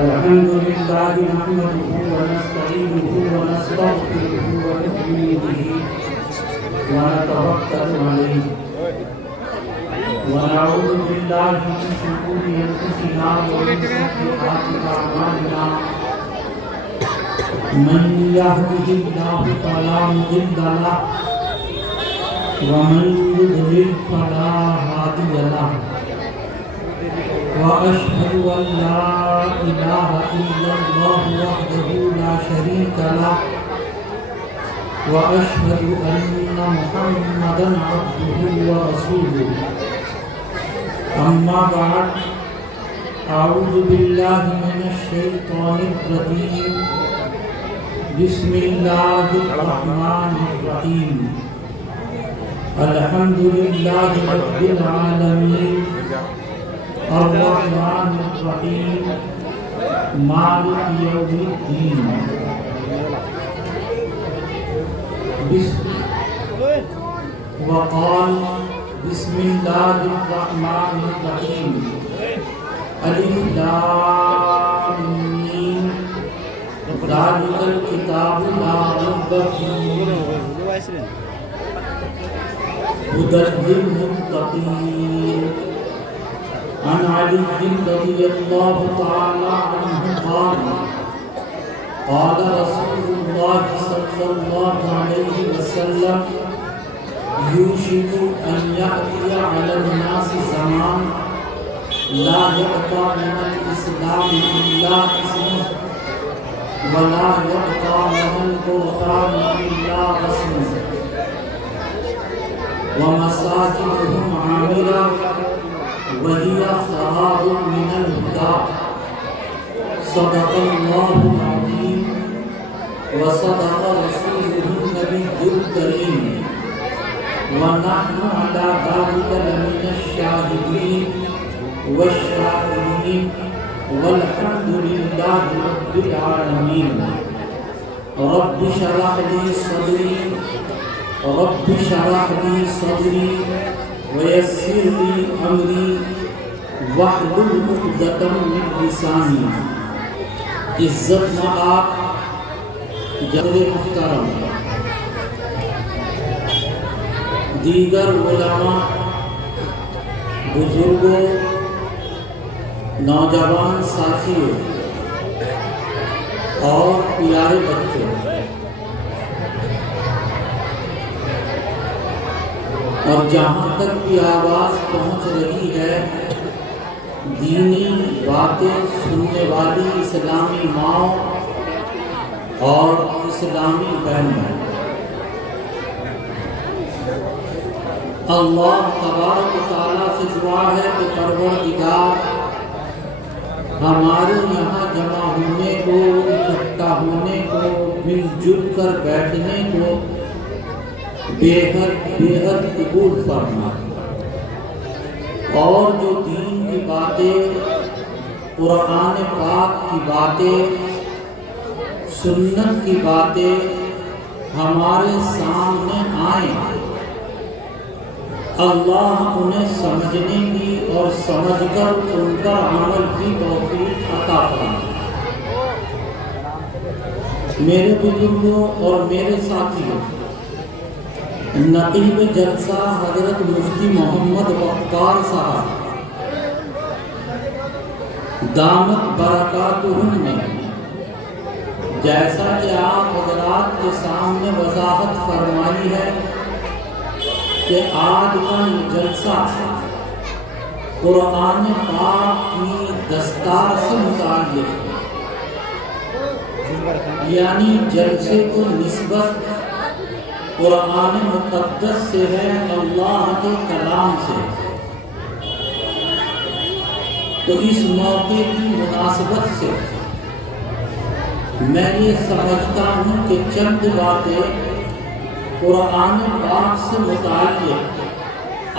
الحمد لله نحمده ونستعينه ونستغفره ونؤمن به ونتوكل عليه ونعوذ بالله من شرور انفسنا ومن سيئات اعمالنا من يهده الله فلا مضل له ومن يضلل فلا هادي له وأشهد أن لا إله إلا الله وحده لا شريك له وأشهد أن محمدا عبده ورسوله أما بعد أعوذ بالله من الشيطان الرجيم بسم الله الرحمن الرحيم الحمد لله رب العالمين الرحمن الرحيم مالك يوم الدين وقال بسم الله الرحمن الرحيم الف لام میم ذلك الكتاب لا ريب فيه هدى للمتقين عن علي رضي الله تعالى عنه قال قال رسول الله صلى الله عليه وسلم يوشك أن يأتي على الناس زمان لا يبقى من الإسلام إلا اسمه ولا يبقى من القرآن إلا رسمه ومساجدهم عامرة وهي خراب من الهدى صدق الله العظيم وصدق رسوله النبي الكريم ونحن على ذلك لمن الشاهدين والشاكرين والحمد لله رب العالمين رب اشرح لي صدري رب اشرح لي صدري ويسر لي امري واحلل عقدة من لساني عزت مآب جبر محترم دیگر علماء بزرگوں نوجوان ساتھیوں اور پیارے بچوں اور جہاں تک کی آواز پہنچ رہی ہے دینی باتیں سننے والی اسلامی ماں اور اسلامی بہنوں اللہ تبارک و تعالیٰ سے دعا ہے کہ پروردگار ہمارے یہاں جمع ہونے کو اکٹھا ہونے کو مل جل کر بیٹھنے کو بے حد قبول فرما اور جو دین کی باتیں قرآن پاک کی باتیں سنت کی باتیں ہمارے سامنے آئیں اللہ انہیں سمجھنے کی اور سمجھ کر ان کا عمل کی توفیق عطا فرمائے۔ میرے بزرگوں اور میرے ساتھیوں، نقیب جلسہ حضرت مفتی محمد وقار صاحب دامت برکاتہم نے جیسا کہ آپ حضرات کے سامنے وضاحت فرمائی ہے کہ آج کا یہ جلسہ قرآن پاک کی دستار سے متعلق ہے، یعنی جلسے کو نسبت قرآن مقدس سے ہے، اللہ کے کلام سے۔ تو اس موقع کی مناسبت سے میں یہ سمجھتا ہوں کہ چند باتیں قرآن پاک سے متعلق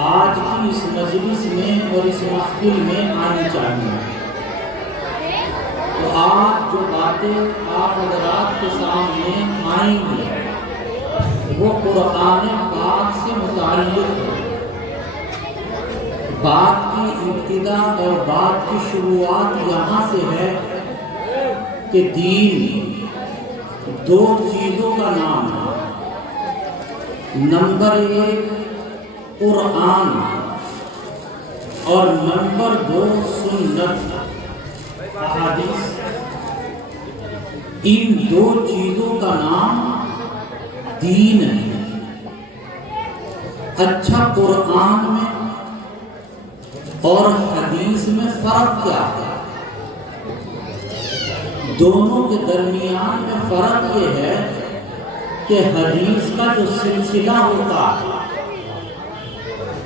آج کی اس مجلس میں اور اس محفل میں آنی چاہیے۔ تو آج جو باتیں آپ حضرات کے سامنے آئیں گی وہ قرآن پاک سے متعلق ہے۔ بات کی ابتدا اور بات کی شروعات یہاں سے ہے کہ دین دو چیزوں کا نام ہے۔ نمبر 1 قرآن اور نمبر 2 سنت احادیث۔ ان دو چیزوں کا نام دین ہے۔ اچھا، قرآن میں اور حدیث میں فرق کیا ہے؟ دونوں کے درمیان میں فرق یہ ہے کہ حدیث کا جو سلسلہ ہوتا ہے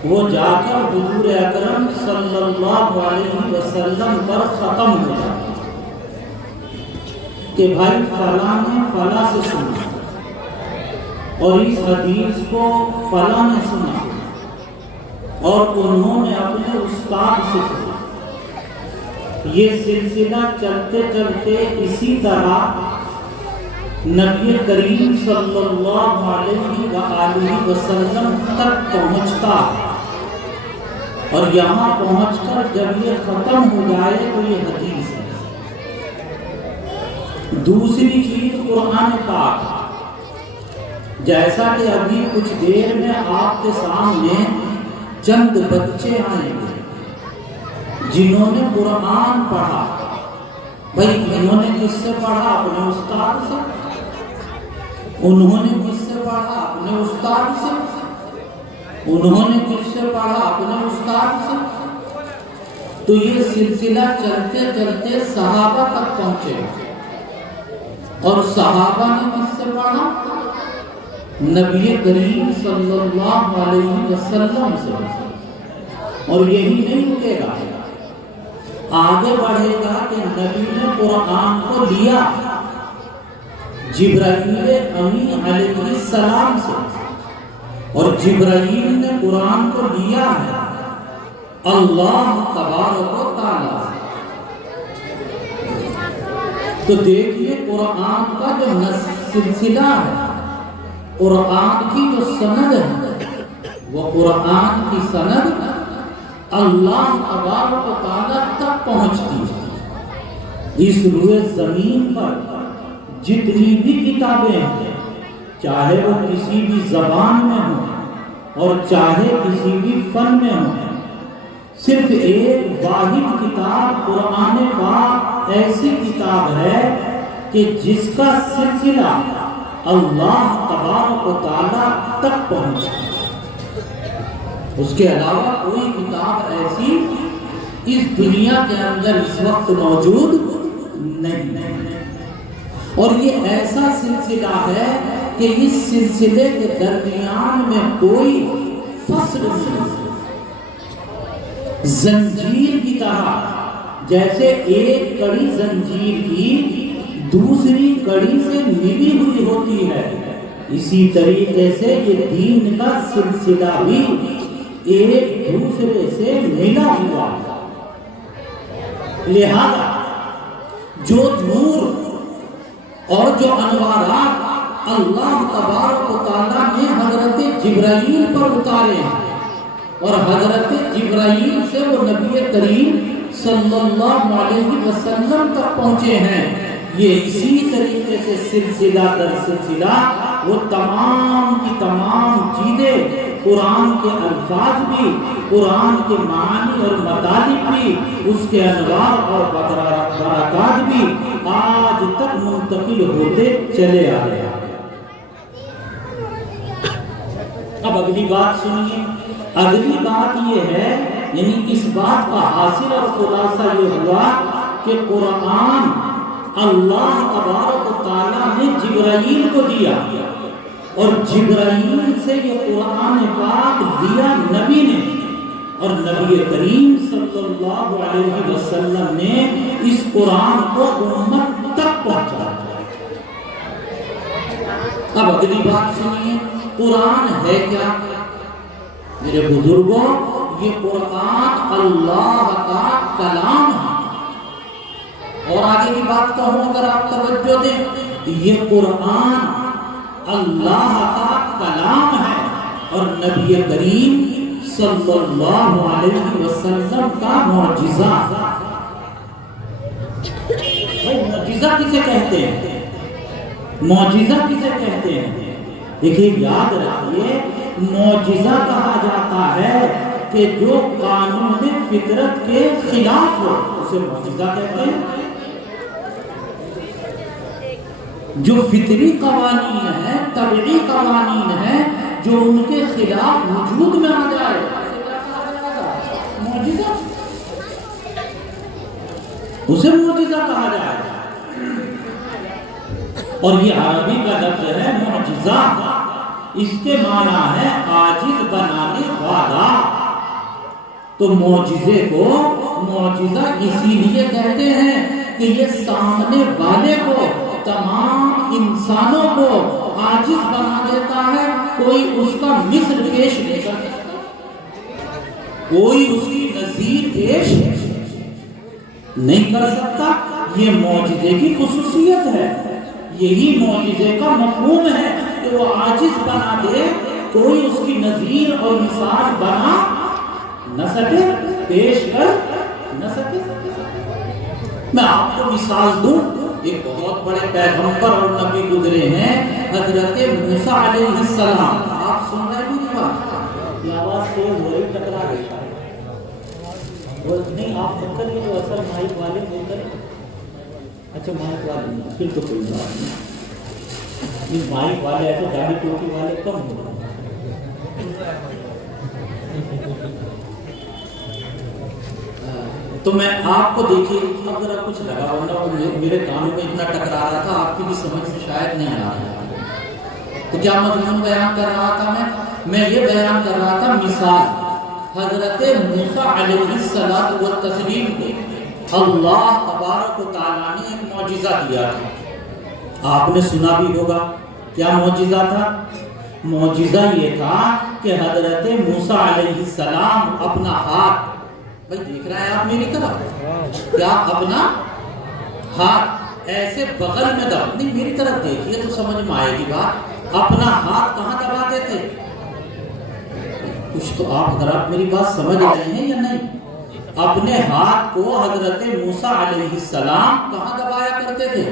وہ جا کر حضور اکرم صلی اللہ علیہ وسلم پر ختم ہو جاتا ہے کہ بھائی فلاں نے فلاں سے سنا اور اس حدیث کو فلاں نے سنا اور انہوں نے اپنے استاد سے سنا۔ یہ سلسلہ چلتے چلتے اسی طرح نبی کریم صلی اللہ علیہ وآلہ وسلم تک پہنچتا اور یہاں پہنچ کر جب یہ ختم ہو جائے تو یہ حدیث ہے۔ دوسری چیز قرآن پاک، جیسا کہ ابھی کچھ دیر میں آپ کے سامنے چند بچے آئیں گے جنہوں نے قرآن پڑھا۔ بھائی انہوں نے کس سے پڑھا؟ اپنے استاد سے۔ انہوں نے کس سے پڑھا؟ اپنے استاد سے۔ انہوں نے کس سے پڑھا؟ اپنے استاد سے۔ تو یہ سلسلہ چلتے چلتے صحابہ تک پہنچے اور صحابہ نے کس سے پڑھا؟ نبی کریم صلی اللہ علیہ وسلم سے۔ اور یہی نہیں رکے گا، آگے بڑھے گا کہ نبی نے قرآن کو لیا جبرائیل امین علیہ السلام سے، اور جبرائیل نے قرآن کو لیا ہے اللہ تبارک و تعالیٰ سے۔ تو دیکھیے قرآن کا جو سلسلہ ہے، قرآن کی جو سند ہے، وہ قرآن کی سند اللہ تبارک و تعالیٰ تک پہنچتی ہے۔ اس روئے زمین پر جتنی بھی کتابیں ہیں، چاہے وہ کسی بھی زبان میں ہوں اور چاہے کسی بھی فن میں ہوں، صرف ایک واحد کتاب قرآن پاک ایسی کتاب ہے کہ جس کا سلسلہ اللہ تبارک و تعالیٰ تک پہنچتی ہے۔ اس کے علاوہ کوئی کتاب ایسی اس دنیا کے اندر اس وقت موجود نہیں۔ اور یہ ایسا سلسلہ ہے کہ اس سلسلے کے درمیان میں کوئی فصل نہیں۔ زنجیر کی طرح، جیسے ایک کڑی زنجیر کی دوسری کڑی سے ملی ہوئی ہوتی ہے، اسی طریقے سے یہ دین کا سلسلہ بھی ایک دوسرے سے ملا ہوا ہے۔ لہذا جو نور اور جو انوارات اللہ تبارک و تعالیٰ نے حضرت جبرائیل پر اتارے ہیں اور حضرت جبرائیل سے وہ نبی کریم صلی اللہ علیہ وسلم تک پہنچے ہیں، یہ اسی طریقے سے سلسلہ در سلسلہ وہ تمام کی تمام چیزیں، قرآن کے الفاظ بھی، قرآن کے معانی اور مطالب بھی، اس کے انوار اور برکات بھی آج تک منتقل ہوتے چلے آ رہے ہیں۔ اب اگلی بات سنیے۔ اگلی بات یہ ہے، یعنی اس بات کا حاصل اور خلاصہ یہ ہوا کہ قرآن اللہ تبارک و تعالیٰ نے جبرائیل کو دیا اور جبرائیل سے یہ قرآن پاک دیا نبی نے، اور نبی کریم صلی اللہ علیہ وسلم نے اس قرآن کو امت تک پہنچایا۔ اب اگلی بات سنیے، قرآن ہے کیا؟ میرے بزرگوں، یہ قرآن اللہ کا کلام ہے۔ اور آگے کی بات کہوں اگر آپ توجہ دیں، یہ قرآن اللہ کا کلام ہے اور نبی کریم صلی اللہ علیہ وسلم کا معجزہ۔ معجزہ کسے کہتے ہیں؟ معجزہ کسے کہتے ہیں؟ دیکھیے یاد رکھیے، معجزہ کہا جاتا ہے کہ جو قانون فطرت کے خلاف ہو اسے معجزہ کہتے ہیں۔ جو فطری قوانین ہیں، طبعی قوانین ہیں، جو ان کے خلاف وجود میں آ جائے معجزہ، اسے معجزہ کہا جائے۔ اور یہ عربی کا لفظ ہے معجزہ، اس کے معنی ہے عاجز بنانے والا۔ تو معجزے کو معجزہ اسی لیے کہتے ہیں کہ یہ سامنے والے کو، تمام انسانوں کو عاجز بنا دیتا ہے، کوئی اس کا مثل پیش نہیں کر سکتا، کوئی اس کی نظیر پیش نہیں کر سکتا۔ یہ معجزے کی خصوصیت ہے، یہی معجزے کا مفہوم ہے کہ وہ عاجز بنا دے، کوئی اس کی نظیر اور مثال بنا نہ سکے، پیش کر نہ سکے۔ میں آپ کو مثال دوں، ایک بہت بڑے پیغمبر اور نبی گزرے ہیں، حضرت موسیٰ علیہ السلام۔ آپ سن رہے ہیں بات؟ یہ آواز تیز ہو رہی، ٹکرا رہی ہے۔ نہیں آپ مطلب یہ جو اثر مائک والے بول کر، اچھا مائک والے نہیں، پھر تو کوئی بات نہیں، یہ مائک والے ایسے داڑھی ٹوپی والے کم ہو رہے ہیں۔ تو میں آپ کو دیکھیے اب ذرا کچھ لگا، ورنہ میرے کانوں میں اتنا ٹکرا رہا تھا، آپ کی بھی سمجھ میں شاید نہیں آ رہا تھا۔ تو کیا مضمون بیان کر رہا تھا میں یہ بیان کر رہا تھا مثال حضرت موسیٰ علیہ السلام کو اللہ تبارک و تعالیٰ نے ایک معجزہ دیا تھا۔ آپ نے سنا بھی ہوگا، کیا معجزہ تھا؟ معجزہ یہ تھا کہ حضرت موسیٰ علیہ السلام اپنا ہاتھ، بھائی دیکھ رہے ہیں آپ میری طرف، کیا اپنا ہاتھ ایسے بغل میں دبا، نہیں میری طرف دیکھیے تو سمجھ میں آئے گی بات، اپنا ہاتھ کہاں دباتے تھے؟ کچھ تو آپ حضرات میری بات سمجھ رہے ہیں یا نہیں؟ اپنے ہاتھ کو حضرت موسیٰ علیہ السلام کہاں دبایا کرتے تھے؟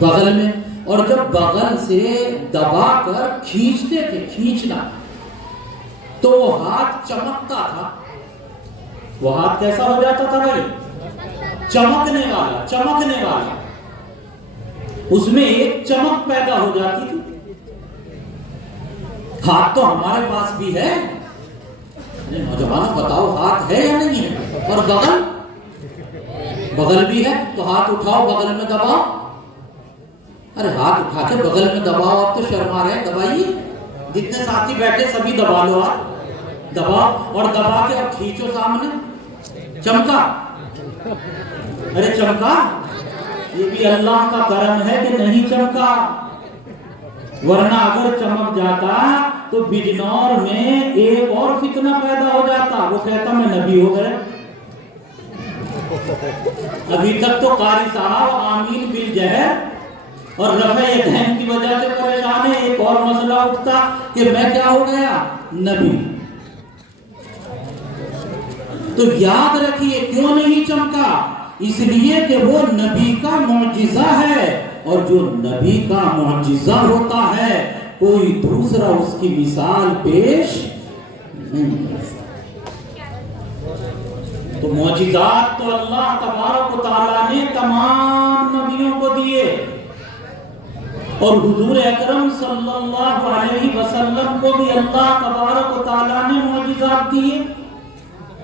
بغل میں۔ اور جب بغل سے دبا کر کھینچتے تھے، کھینچنا، تو وہ ہاتھ چمکتا تھا۔ وہ ہاتھ کیسا ہو جاتا تھا بھائی؟ چمکنے والا، چمکنے والا، اس میں ایک چمک پیدا ہو جاتی تھی۔ ہاتھ تو ہمارے پاس بھی ہے، نوجوانوں بتاؤ ہاتھ ہے یا نہیں ہے؟ اور بغل، بغل بھی ہے، تو ہاتھ اٹھاؤ بغل میں دباؤ۔ ارے ہاتھ اٹھا کے بغل میں دباؤ، اب تو شرما رہے، دبائیے، جتنے ساتھی بیٹھے سبھی دبا لو، آپ دباؤ، اور دبا کے اب کھینچو سامنے، چمکا؟ ارے چمکا؟ یہ بھی اللہ کا کرم ہے کہ نہیں چمکا، ورنہ اگر چمک جاتا تو بجنور میں ایک اور فتنہ پیدا ہو جاتا، وہ کہتا میں نبی ہو گئے۔ ابھی تک تو قاری صاحب آمین بالجہر اور رفع یدین کی وجہ سے پریشان ہے، ایک اور مسئلہ اٹھتا کہ میں کیا ہو گیا؟ نبی۔ تو یاد رکھیے کیوں نہیں چمکا؟ اس لیے کہ وہ نبی کا معجزہ ہے، اور جو نبی کا معجزہ ہوتا ہے کوئی دوسرا اس کی مثال پیش نہیں کر سکتا۔ تو معجزات تو اللہ تبارک و تعالیٰ نے تمام نبیوں کو دیے، اور حضور اکرم صلی اللہ علیہ وسلم کو بھی اللہ تبارک و تعالیٰ نے معجزات دیے۔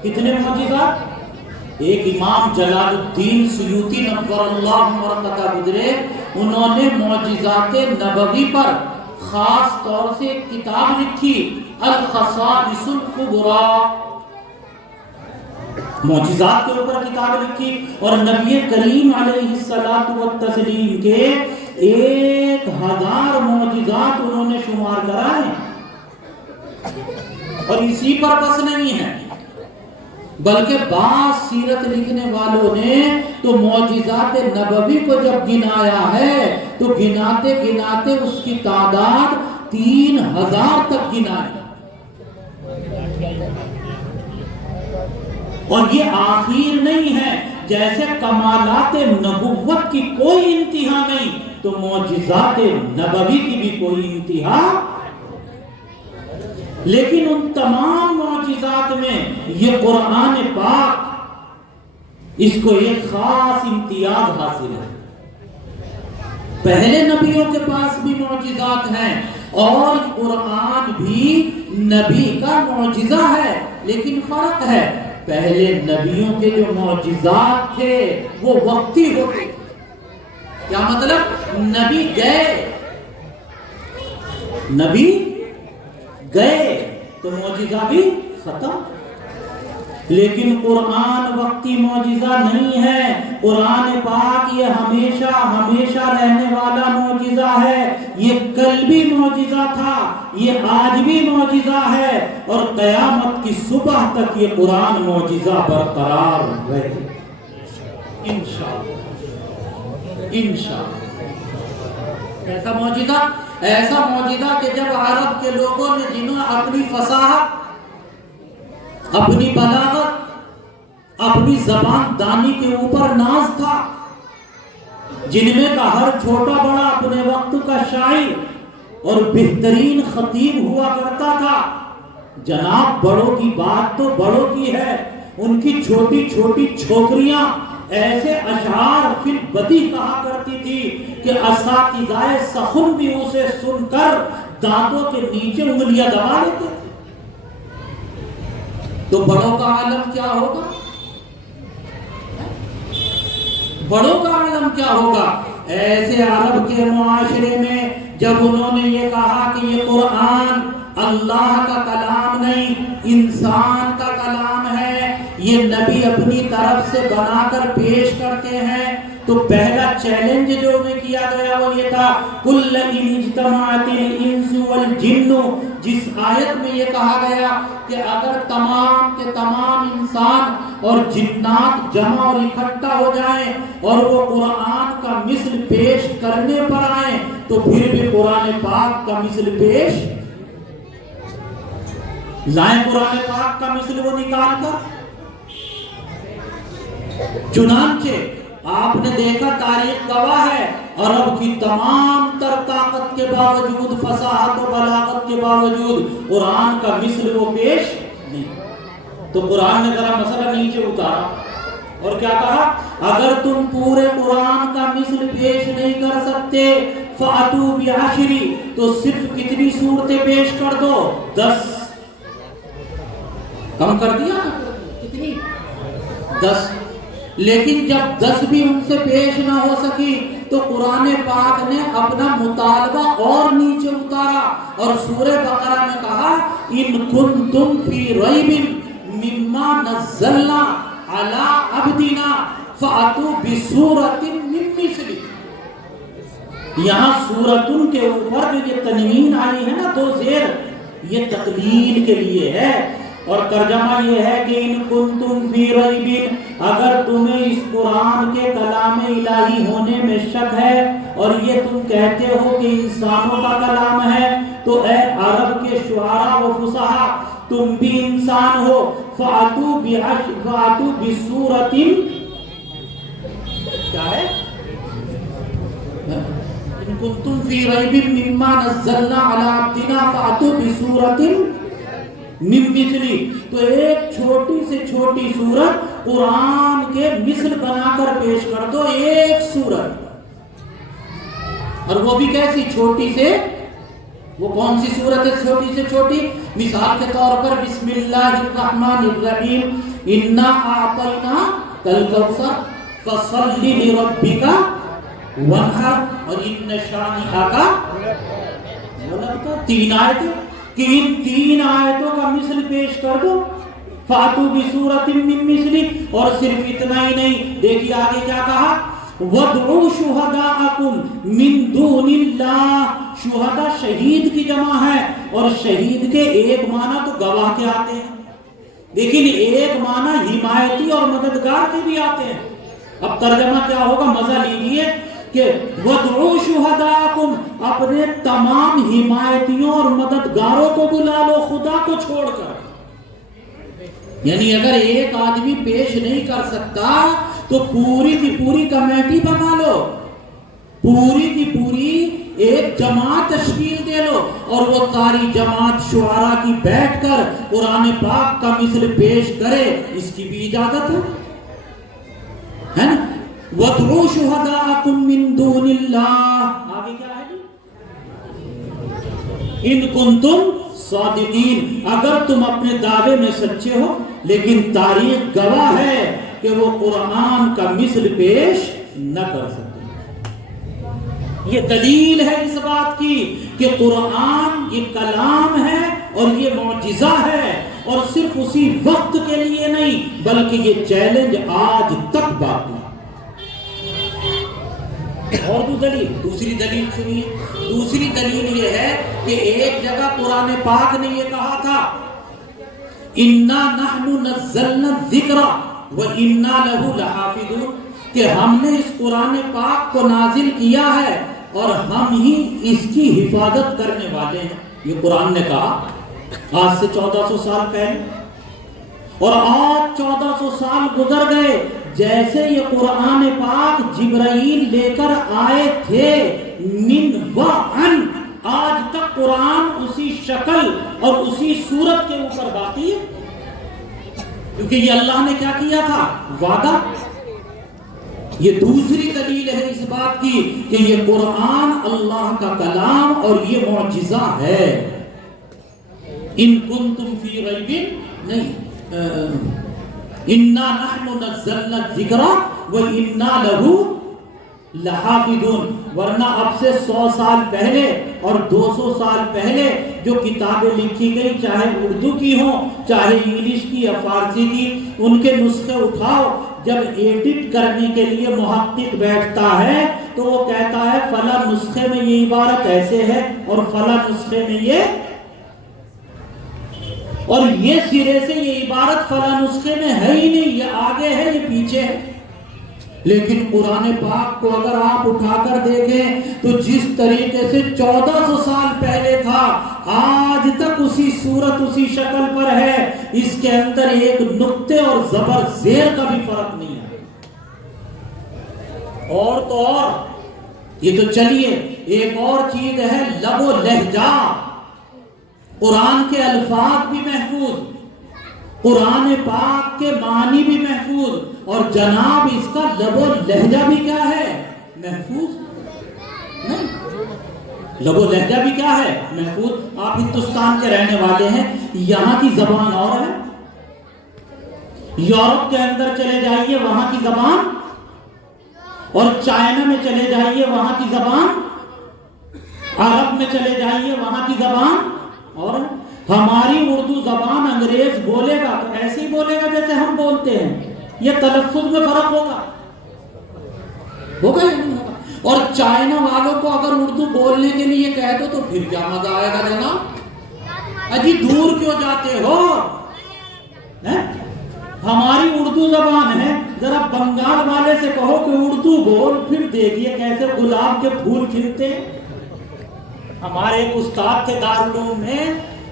کتنے معجزات؟ ایک امام جلال الدین سیوطی نور اللہ مرقدہ گزرے، انہوں نے معجزات نبوی پر خاص طور سے ایک کتاب لکھی، الخصائص الکبریٰ، معجزات کے اوپر کتاب لکھی، اور نبی کریم علیہ الصلوۃ والتسلیم کے 1000 معجزات انہوں نے شمار کرائے۔ اور اسی پر بس نہیں ہے، بلکہ بعض سیرت لکھنے والوں نے تو معجزات نبوی کو جب گنایا ہے تو گناتے گناتے اس کی تعداد 3000 تک گنائی۔ اور یہ آخر نہیں ہے، جیسے کمالات نبوت کی کوئی انتہا نہیں تو معجزات نبوی کی بھی کوئی انتہا، لیکن ان تمام معجزات میں یہ قرآن پاک اس کو ایک خاص امتیاز حاصل ہے۔ پہلے نبیوں کے پاس بھی معجزات ہیں اور قرآن بھی نبی کا معجزہ ہے، لیکن فرق ہے پہلے نبیوں کے جو معجزات تھے وہ وقتی ہوتے۔ کیا مطلب؟ نبی گئے تو معجزہ بھی ختم، لیکن قرآن وقتی معجزہ نہیں ہے، قرآن پاک یہ ہمیشہ ہمیشہ رہنے والا معجزہ ہے، یہ کل بھی معجزہ تھا، یہ آج بھی معجزہ ہے، اور قیامت کی صبح تک یہ قرآن معجزہ برقرار رہے انشاءاللہ۔ ایسا معجزہ کہ جب عرب کے لوگوں نے جنہوں اپنی فصاحت، اپنی بلاغت، اپنی زبان دانی کے اوپر ناز تھا، جن میں کا ہر چھوٹا بڑا اپنے وقت کا شاعر اور بہترین خطیب ہوا کرتا تھا، جناب بڑوں کی بات تو بڑوں کی ہے، ان کی چھوٹی چھوٹی چھوکریاں ایسے اشعار فی البدی کہا کرتی تھی کہ اساتذہ سخن بھی اسے سن کر دانتوں کے نیچے انگلیاں دبا لیتے تھے۔ تو بڑوں کا عالم کیا ہوگا؟ بڑوں کا عالم کیا ہوگا؟ ایسے عرب کے معاشرے میں جب انہوں نے یہ کہا کہ یہ قرآن اللہ کا کلام نہیں، انسان کا کلام ہے، یہ نبی اپنی طرف سے بنا کر پیش کرتے ہیں، تو پہلا چیلنج جو انہیں کیا گیا وہ یہ تھا کل ان اجتماعت الانس والجن، جس آیت میں یہ کہا گیا کہ اگر تمام کے تمام انسان اور جنات جمع اور اکٹھا ہو جائیں اور وہ قرآن کا مثل پیش کرنے پر آئیں تو پھر بھی قرآن پاک کا مثل پیش لائیں، قرآن پاک کا مثل وہ نکال کر۔ چنانچہ آپ نے دیکھا تاریخ گواہ ہے، عرب کی تمام تر طاقت کے باوجود، فصاحت و بلاغت کے باوجود قرآن کا مثل وہ پیش نہیں۔ تو قرآن نے ذرا مسئلہ نیچے اتارا اور کیا کہا؟ اگر تم پورے قرآن کا مثل پیش نہیں کر سکتے فَأْتُوا بِعَشْرِ، تو صرف کتنی صورتیں پیش کر دو؟ 10۔ کم کر دیا کتنی؟ 10۔ لیکن جب 10 بھی ان سے پیش نہ ہو سکی تو قرآن پاک نے اپنا مطالبہ اور نیچے اتارا اور سورہ بقرہ میں کہا ان کنتم فی ریب مما نزلنا علی عبدنا فأتوا بسورۃ من مثلہ۔ یہاں سورتن کے اوپر یہ تنوین آئی ہے نا، 2 زیر، یہ تقلیل کے لیے ہے، اور ترجمہ یہ ہے کہ ان کنتم فی ریب، اگر تمہیں اس قرآن کے کلام الہی ہونے میں شک ہے اور یہ تم کہتے ہو کہ انسانوں کا کلام ہے، تو اے عرب کے شعراء و فصحاء تم بھی انسان ہو، فَأْتُوا بِسُورَةٍ، کیا ہے؟ ان کنتم فی ریب مما نزلنا علی عبدنا فأتوا بسورۃ من مثلی، تو ایک چھوٹی سے چھوٹی سورت قرآن کے مثل بنا کر پیش کر دو، ایک سورت، اور وہ بھی کیسی چھوٹی سے، وہ کون سی سورت ہے چھوٹی سے چھوٹی؟ مثال کے طور پر بسم اللہ الرحمن الرحیم، انا اعطیناک الکوثر فصل لربک وانحر، اور ان شانئک، 3 آیتیں کہ ان 3 آیتوں کا مثل پیش کر دو، فاتو بسورۃ من مثلی، اور صرف اتنا ہی نہیں، دیکھیے آگے کیا کہا، وَادْعُوا شُهَدَاءَكُمْ مِن دُونِ اللَّهِ، شہداء شہید کی جمع ہے، اور شہید کے ایک معنی تو گواہ کے آتے ہیں، لیکن ایک معنی حمایتی اور مددگار کے بھی آتے ہیں۔ اب ترجمہ کیا ہوگا، مزہ لیجیے کہ وَادْعُوا شُهَدَاءَكُمْ، اپنے تمام حمایتیوں اور مددگاروں کو بلا لو خدا کو چھوڑ کر، یعنی اگر ایک آدمی پیش نہیں کر سکتا تو پوری کی پوری کمیٹی بنا لو، پوری کی پوری ایک جماعت تشکیل دے لو، اور وہ ساری جماعت شعراء کی بیٹھ کر قرآن پاک کا مثل پیش کرے، اس کی بھی اجازت ہے نا؟ وَادْعُوا شُهَدَاءَكُم مِّن دُونِ اللَّهِ، آگے کیا ہے جی؟ ان کنتم صادقین، اگر تم اپنے دعوے میں سچے ہو، لیکن تاریخ گواہ ہے کہ وہ قرآن کا مثل پیش نہ کر سکتے۔ یہ دلیل ہے اس بات کی کہ قرآن یہ کلام ہے اور یہ معجزہ ہے، اور صرف اسی وقت کے لیے نہیں بلکہ یہ چیلنج آج تک باقی ہے۔ اور دوسری دلیل سنیے، دوسری دلیل یہ ہے کہ ایک جگہ قرآن پاک نے یہ کہا تھا اِنَّا نَحْنُ نَزَّلْنَا الذِّكْرَ وَإِنَّا لَهُ لَحَافِظُونَ، کہ ہم نے اس قرآن پاک کو نازل کیا ہے اور ہم ہی اس کی حفاظت کرنے والے ہیں۔ یہ قرآن نے کہا آج سے 1400 سال پہلے، اور آج 1400 سال گزر گئے، جیسے یہ قرآن پاک جبرائیل لے کر آئے تھے من وعن، آج تک قرآن اسی شکل اور اسی صورت کے اوپر باقی ہے، کیونکہ یہ اللہ نے کیا کیا تھا؟ وعدہ۔ یہ دوسری دلیل ہے اس بات کی کہ یہ قرآن اللہ کا کلام اور یہ معجزہ ہے۔ ان کنتم فی ریب، نہیں، اِنَّا نَحْنُ نَزَّلْنَا الذِّكْرَ وَإِنَّا لَهُ لَحَافِظُونَ، ورنہ اب سے 100 سال پہلے اور 200 سال پہلے جو کتابیں لکھی گئی، چاہے اردو کی ہوں، چاہے انگلش کی یا فارسی کی، ان کے نسخے اٹھاؤ، جب ایڈٹ کرنے کے لیے محقق بیٹھتا ہے تو وہ کہتا ہے فلاں نسخے میں یہ عبارت ایسے ہے اور فلاں نسخے میں یہ، اور یہ سرے سے یہ عبارت فلاں نسخے میں ہے ہی نہیں، یہ آگے ہے یہ پیچھے ہے۔ لیکن قرآن پاک کو اگر آپ اٹھا کر دیکھیں تو جس طریقے سے 1400 سال پہلے تھا آج تک اسی صورت اسی شکل پر ہے، اس کے اندر ایک نقطے اور زبر زیر کا بھی فرق نہیں ہے۔ اور تو اور یہ تو چلیے، ایک اور چیز ہے لب و لہجہ، قرآن کے الفاظ بھی محفوظ، قرآن پاک کے معنی بھی محفوظ، اور جناب اس کا لب و لہجہ بھی کیا ہے؟ محفوظ نہیں، لب و لہجہ بھی کیا ہے؟ محفوظ۔ آپ ہندوستان کے رہنے والے ہیں، یہاں کی زبان اور ہے، یورپ کے اندر چلے جائیے وہاں کی زبان، اور چائنا میں چلے جائیے وہاں کی زبان، عرب میں چلے جائیے وہاں کی زبان، اور ہماری اردو زبان انگریز بولے گا تو ایسے ہی بولے گا جیسے ہم بولتے ہیں، یہ تلفظ میں فرق ہوگا یا نہیں ہوگا؟ اور چائنا والوں کو اگر اردو بولنے کے لیے کہہ دو تو پھر کیا مزہ آئے گا جناب؟ اجی دور کیوں جاتے ہو؟ ہماری اردو زبان ہے، ذرا بنگال والے سے کہو کہ اردو بول، پھر دیکھیے کیسے گلاب کے پھول کھلتے۔ ہمارے ایک استاد تھے دارالعلوم میں،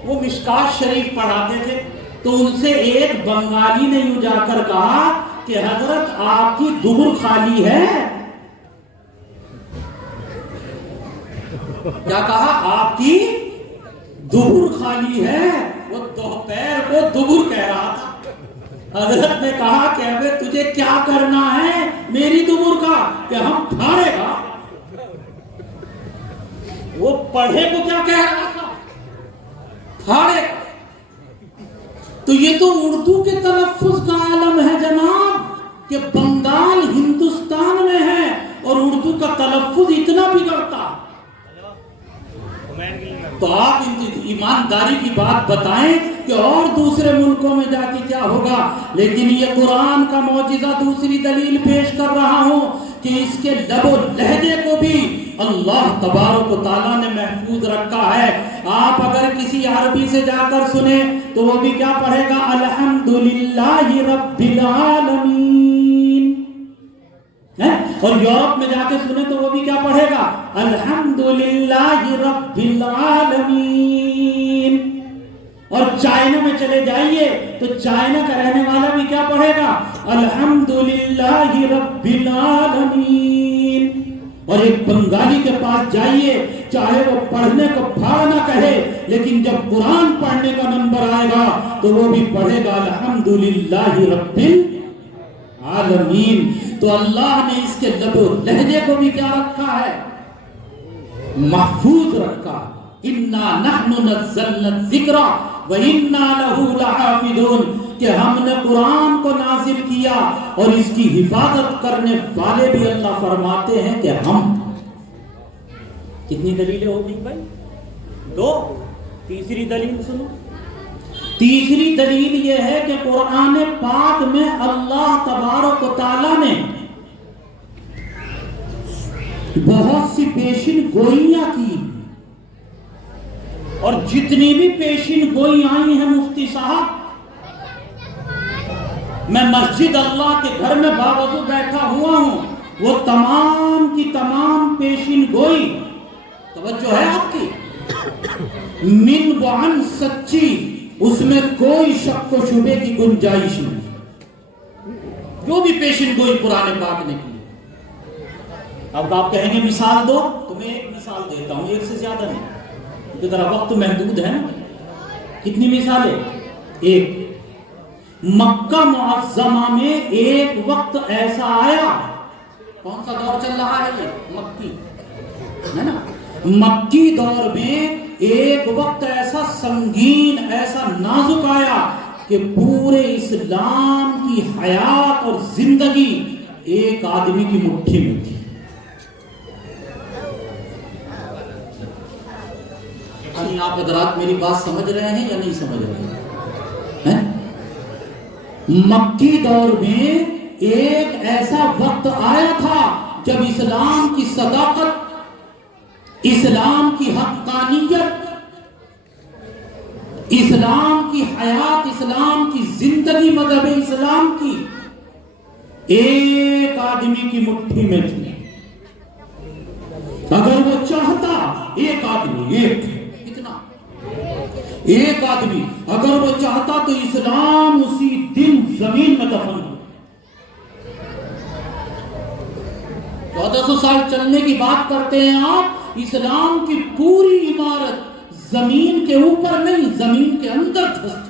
وہ مشکات شریف پڑھاتے تھے، تو ان سے ایک بنگالی نے یوں جا کر کہا کہ حضرت آپ کی دبر خالی ہے۔ کیا کہا؟ آپ کی دبر خالی ہے۔ وہ دوپہر کو دبر کہہ رہا تھا۔ حضرت نے کہا کہ ابے تجھے کیا کرنا ہے میری دبر کا کہ ہم پھاڑے گا؟ وہ پڑھے کو کیا کہہ رہا تھا؟ پھاڑے گا۔ تو یہ تو اردو کے تلفظ کا عالم ہے جناب، کہ بنگال ہندوستان میں ہے اور اردو کا تلفظ اتنا بگڑتا۔ تو آپ ایمانداری کی بات بتائیں کہ اور دوسرے ملکوں میں جا کے کیا ہوگا۔ لیکن یہ قرآن کا معجزہ دوسری دلیل پیش کر رہا ہوں کہ اس کے لب و لہجے کو بھی اللہ تبارک و تعالیٰ نے محفوظ رکھا ہے۔ آپ اگر کسی عربی سے جا کر سنیں تو وہ بھی کیا پڑھے گا؟ الحمدللہ رب العالمین۔ اور یورپ میں جا کے سنیں تو وہ بھی کیا پڑھے گا؟ الحمدللہ رب العالمین۔ اور چائنا میں چلے جائیے تو چائنا کا رہنے والا بھی کیا پڑھے گا؟ الحمدللہ رب العالمین. اور ایک بنگالی کے پاس جائیے، چاہے وہ پڑھنے کو پھاڑ نہ کہے، لیکن جب قرآن پڑھنے کا نمبر آئے گا تو وہ بھی پڑھے گا الحمدللہ رب العالمین. تو اللہ نے اس کے لب و لہجے کو بھی کیا رکھا ہے؟ محفوظ رکھا. اِنَّا نَحْنُ نَزَّلْنَا الذِّكْرَ وَإِنَّا لَهُ لَحَافِظُونَ، کہ ہم نے قرآن کو نازل کیا اور اس کی حفاظت کرنے والے بھی اللہ فرماتے ہیں کہ ہم. کتنی دلیلیں ہوگی بھائی؟ 2. تیسری دلیل سنو. تیسری دلیل یہ ہے کہ قرآن پاک میں اللہ تبارک و تعالیٰ نے بہت سی پیشن گوئیاں کی، اور جتنی بھی پیشن گوئی آئی ہیں مفتی صاحب، میں مسجد اللہ کے گھر میں باوضو بیٹھا ہوا ہوں، وہ تمام کی تمام پیشن گوئی، توجہ ہے آپ کی، من وعن سچی، اس میں کوئی شک و شبے کی گنجائش نہیں. جو بھی پیشن گوئی قرآن پاک نے کی. اب آپ کہیں گے مثال دو، تو میں ایک مثال دیتا ہوں، ایک سے زیادہ نہیں، کیونکہ ذرا وقت محدود ہے نا. کتنی مثالیں؟ ایک. مکہ معظمہ میں ایک وقت ایسا آیا، کون سا دور چل رہا ہے یہ؟ مکی ہے نا. مکی دور میں ایک وقت ایسا سنگین، ایسا نازک آیا کہ پورے اسلام کی حیات اور زندگی ایک آدمی کی مٹھی میں تھی. آپ حضرات میری بات سمجھ رہے ہیں یا نہیں سمجھ رہے ہیں؟ مکی دور میں ایک ایسا وقت آیا تھا جب اسلام کی صداقت، اسلام کی حقانیت، اسلام کی حیات، اسلام کی زندگی، مذہب اسلام کی ایک آدمی کی مٹھی میں تھی. اگر وہ چاہتا، ایک آدمی، ایک آدمی اگر وہ چاہتا تو اسلام اسی دن زمین میں دفن ہو. 1400 سال چلنے کی بات کرتے ہیں آپ. اسلام کی پوری عمارت زمین کے اوپر نہیں، زمین کے اندر دھستی.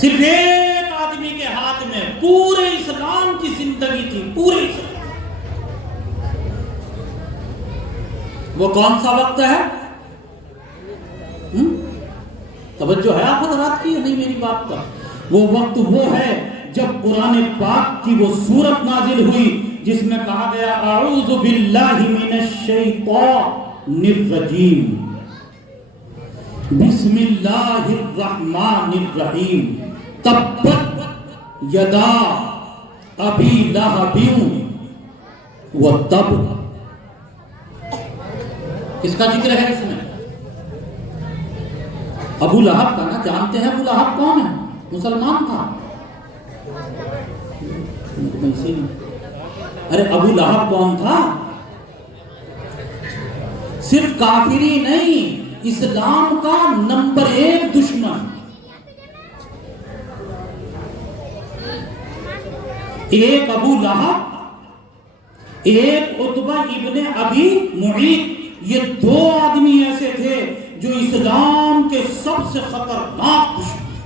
صرف ایک آدمی کے ہاتھ میں پورے اسلام کی زندگی تھی، پورے اسلام. وہ کون سا وقت ہے؟ توجہ ہے آپ حضرات کی یا نہیں میری بات کا؟ وہ وقت وہ ہے جب قرآن پاک کی وہ سورت نازل ہوئی جس میں کہا گیا اعوذ باللہ من الشیطان الرجیم بسم اللہ الرحمن الرحیم تبت یدا ابی لہب وتب. کس کا ذکر ہے اس میں؟ ابو لہب کا نا. جانتے ہیں ابو لہب کون ہے؟ مسلمان تھا. ارے ابو لہب کون تھا؟ صرف کافری نہیں، اسلام کا نمبر 1 دشمن. ایک ابو لہب، ایک عتبہ ابن ابی معیط. یہ 2 آدمی ایسے تھے جو اسلام کے سب سے خطرناک دشمن تھے.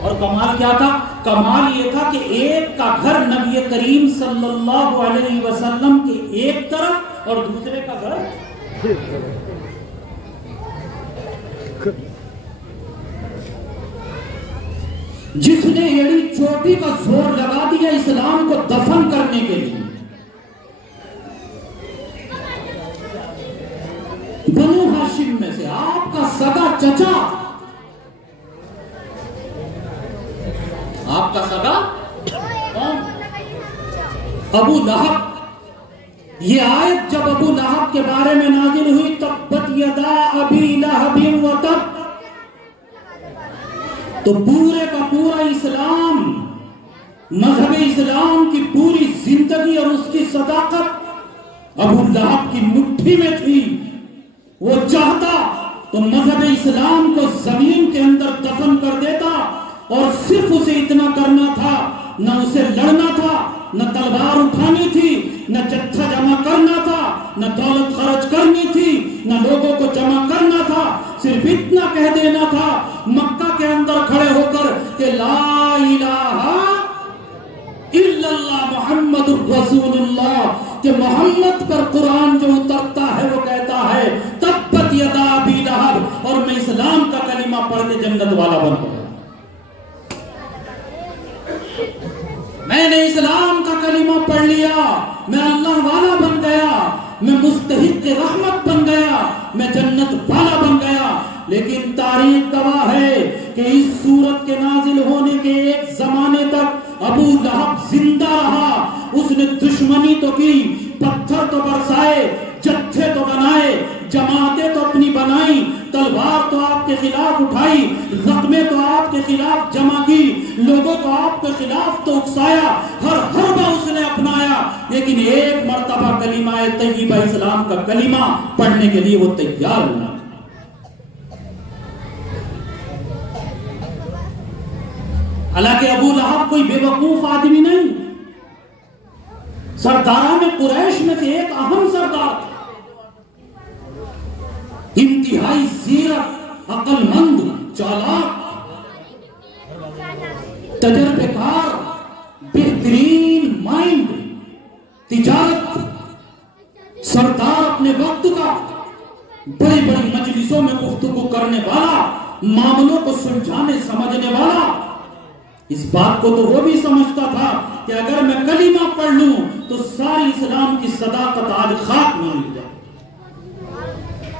اور کمال کیا تھا؟ کمال یہ تھا کہ ایک کا گھر نبی کریم صلی اللہ علیہ وسلم کے ایک طرف اور دوسرے کا گھر. جس نے ایڑی چوٹی کا زور لگا دیا اسلام کو دفن کرنے کے لیے. بنو ہاشم میں سے آپ کا سگا چچا، آپ کا سگا کون؟ ابو لہب. یہ آیت جب ابو لہب کے بارے میں نازل ہوئی تبت یدا ابی لہب وتب، تو پورے کا پورا اسلام، مذہب اسلام کی پوری زندگی اور اس کی صداقت ابو لہب کی مٹھی میں تھی. وہ چاہتا تو مذہب اسلام کو زمین کے اندر دفن کر دیتا، اور صرف اسے اتنا کرنا تھا، نہ اسے لڑنا تھا، نہ تلوار اٹھانی تھی، نہ جتھا جمع کرنا تھا، نہ دولت خرچ کرنی تھی، نہ لوگوں کو جمع کرنا تھا، صرف اتنا کہہ دینا تھا مکہ کے اندر کھڑے ہو کر کہ لا الہ الا اللہ محمد الرسول اللہ، کہ محمد پر قرآن جو اترتا ہے وہ کہتا ہے تبت یدا ابی لہب، اور میں اسلام کا کلمہ پڑھ کے جنت والا بن گیا، میں نے اسلام کا کلمہ پڑھ لیا، میں اللہ والا بن گیا، میں مستحق رحمت بن گیا، میں جنت والا بن گیا۔ لیکن تاریخ گواہ ہے کہ اس سورت کے نازل ہونے کے ایک زمانے تک ابو لہب زندہ رہا، اس نے دشمنی تو کی، پتھر تو برسائے، جتھے تو بنائے، جماعتیں تو اپنی بنائی، تلوار تو آپ کے خلاف اٹھائی، رقمیں تو آپ کے خلاف جمع کی، لوگوں کو آپ کے خلاف تو اکسایا، ہر حربہ اس نے اپنایا، لیکن ایک مرتبہ کلمہ طیبہ اسلام کا کلمہ پڑھنے کے لیے وہ تیار ہوا۔ حالانکہ ابو لہب کوئی بے وقوف آدمی نہیں، سرداران قریش میں سے ایک اہم سردار تھا، انتہائی زیرک، عقل مند، چالاک، تجربے کار، بہترین مائنڈ، تجارت، سردار اپنے وقت کا، بڑی بڑی مجلسوں میں گفتگو کرنے والا، معاملوں کو سلجھانے سمجھنے والا۔ اس بات کو تو وہ بھی سمجھتا تھا کہ اگر میں کلمہ پڑھ لوں تو ساری اسلام کی صداقت آج خاک میں مل جائے،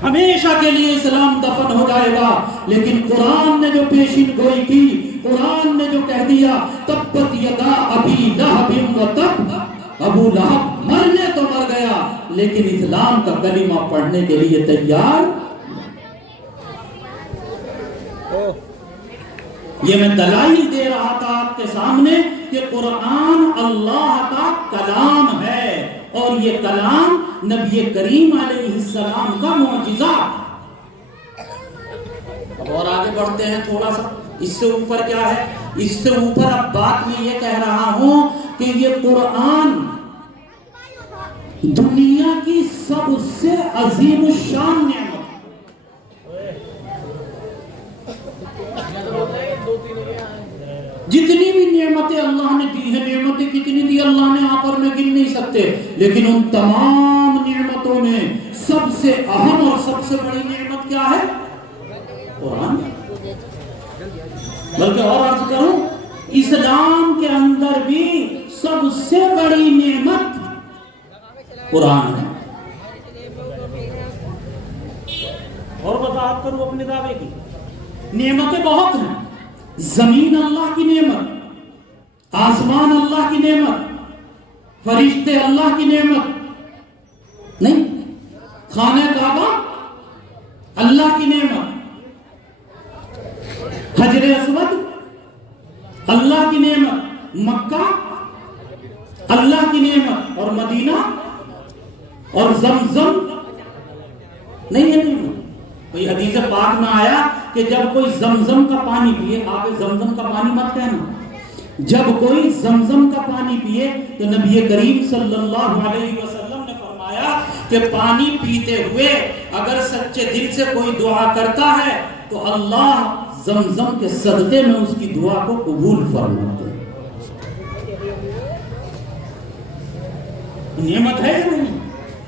ہمیشہ کے لیے اسلام دفن ہو جائے گا۔ لیکن قرآن نے جو پیشین گوئی کی، قرآن نے جو کہہ دیا تبت یدا ابی لہب و تب، ابو لہب مرنے تو مر گیا لیکن اسلام کا کلمہ پڑھنے کے لیے تیار۔ یہ میں دلائل دے رہا تھا آپ کے سامنے کہ قرآن اللہ کا کلام ہے، اور یہ کلام نبی کریم علیہ السلام کا معجزہ۔ اب اور آگے بڑھتے ہیں تھوڑا سا، اس سے اوپر کیا ہے؟ اس سے اوپر اب بات میں یہ کہہ رہا ہوں کہ یہ قرآن دنیا کی سب سے عظیم الشان نعمت، جتنی بھی نعمتیں اللہ نے دی ہیں، نعمتیں کتنی دی اللہ نے آپ اور میں گن نہیں سکتے، لیکن ان تمام نعمتوں میں سب سے اہم اور سب سے بڑی نعمت کیا ہے؟ قرآن۔ بلکہ اور عرض کروں، اسلام کے اندر بھی سب سے بڑی نعمت قرآن ہے۔ اور وضاحت کروں اپنے دعوے کی، نعمتیں بہت ہیں، زمین اللہ کی نعمت، آسمان اللہ کی نعمت، فرشتے اللہ کی نعمت نہیں، خانہ کعبہ اللہ کی نعمت، حجر اسود اللہ کی نعمت، مکہ اللہ کی نعمت، اور مدینہ اور زمزم نہیں ہے نعمت۔ کوئی حدیث پاک میں آیا کہ جب کوئی زمزم کا پانی پیے، آپ زمزم کا پانی مت کہنا، جب کوئی زمزم کا پانی پیے تو نبی کریم صلی اللہ علیہ وسلم نے فرمایا کہ پانی پیتے ہوئے اگر سچے دل سے کوئی دعا کرتا ہے تو اللہ زمزم کے صدقے میں اس کی دعا کو قبول فرماتے ہیں۔ نعمت ہے یا نہیں؟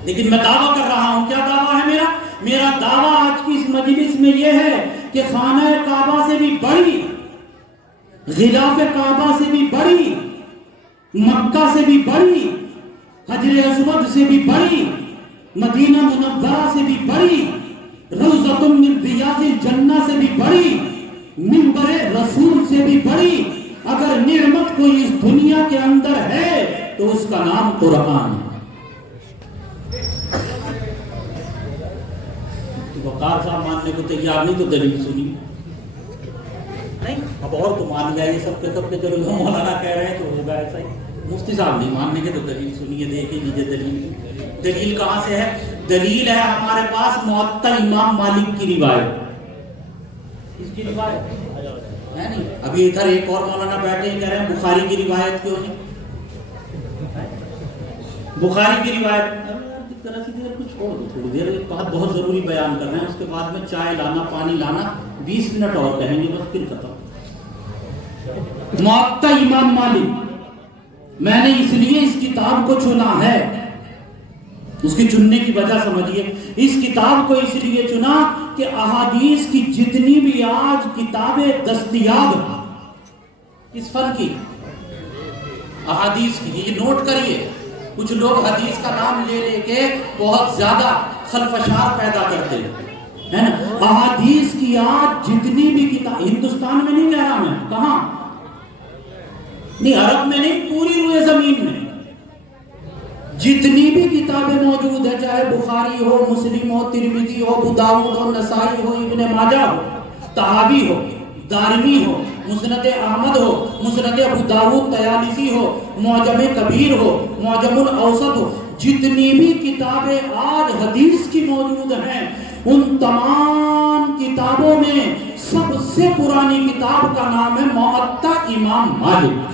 لیکن میں دعویٰ کر رہا ہوں، کیا دعویٰ ہے میرا؟ میرا دعویٰ آج کی اس مجلس میں یہ ہے کہ خانہ کعبہ سے بھی بڑی، غلاف کعبہ سے بھی بڑی، مکہ سے بھی بڑی، حجر اسود سے بھی بڑی، مدینہ منورہ سے بھی بڑی، روضۃ من ریاض الجنہ سے بھی بڑی، منبر رسول سے بھی بڑی اگر نعمت کوئی اس دنیا کے اندر ہے تو اس کا نام قرآن ہے۔ وقار صاحب ماننے کو تیار نہیں تو دلیل سنی نہیں، اب اور تو مان گیا، یہ سب کے چلو مولانا کہہ رہے ہیں تو ہوگا ایسا ہی، مفتی صاحب نہیں ماننے کے تو دلیل سنیے، دیکھیں لیجیے دلیل کہاں سے ہے۔ دلیل ہے ہمارے پاس موطا امام مالک کی روایت. اس کی روایت ہے نہیں. ابھی ادھر ایک اور مولانا بیٹھے کہہ رہے ہیں بخاری کی روایت کیوں نہیں؟ بخاری کی روایت کچھ چھوڑ دو تھوڑی دیر. ایک بات بہت ضروری بیان کر رہے ہیں, اس کے بعد میں چائے لانا پانی لانا 20 منٹ اور کہیں گے بس پھر ختم. موطا امام مالک میں نے اس لیے اس کتاب کو چنا ہے, اس کی چننے کی وجہ سمجھیے. اس کتاب کو اس لیے چنا کہ احادیث کی جتنی بھی آج کتابیں دستیاب اس فن کی احادیث کی, یہ نوٹ کریے. کچھ لوگ حدیث کا نام لے لے کے بہت زیادہ خلفشار پیدا کرتے ہیں نا. احادیث کی آج جتنی بھی کتاب, ہندوستان میں نہیں کہہ رہا میں, کہاں نہیں, عرب میں نہیں, پوری روئے زمین میں جتنی بھی کتابیں موجود ہیں, چاہے بخاری ہو, مسلم ہو, ترمذی ہو, ابو داؤد ہو, نسائی ہو, ابن ماجہ ہو, طحاوی ہو, دارمی ہو, مسند احمد ہو, مسند ابو داؤد طیالسی ہو, معجم کبیر ہو, معجم الاوسط ہو, جتنی بھی کتابیں آج حدیث کی موجود ہیں ان تمام کتابوں میں سب سے پرانی کتاب کا نام ہے موطا امام مالک.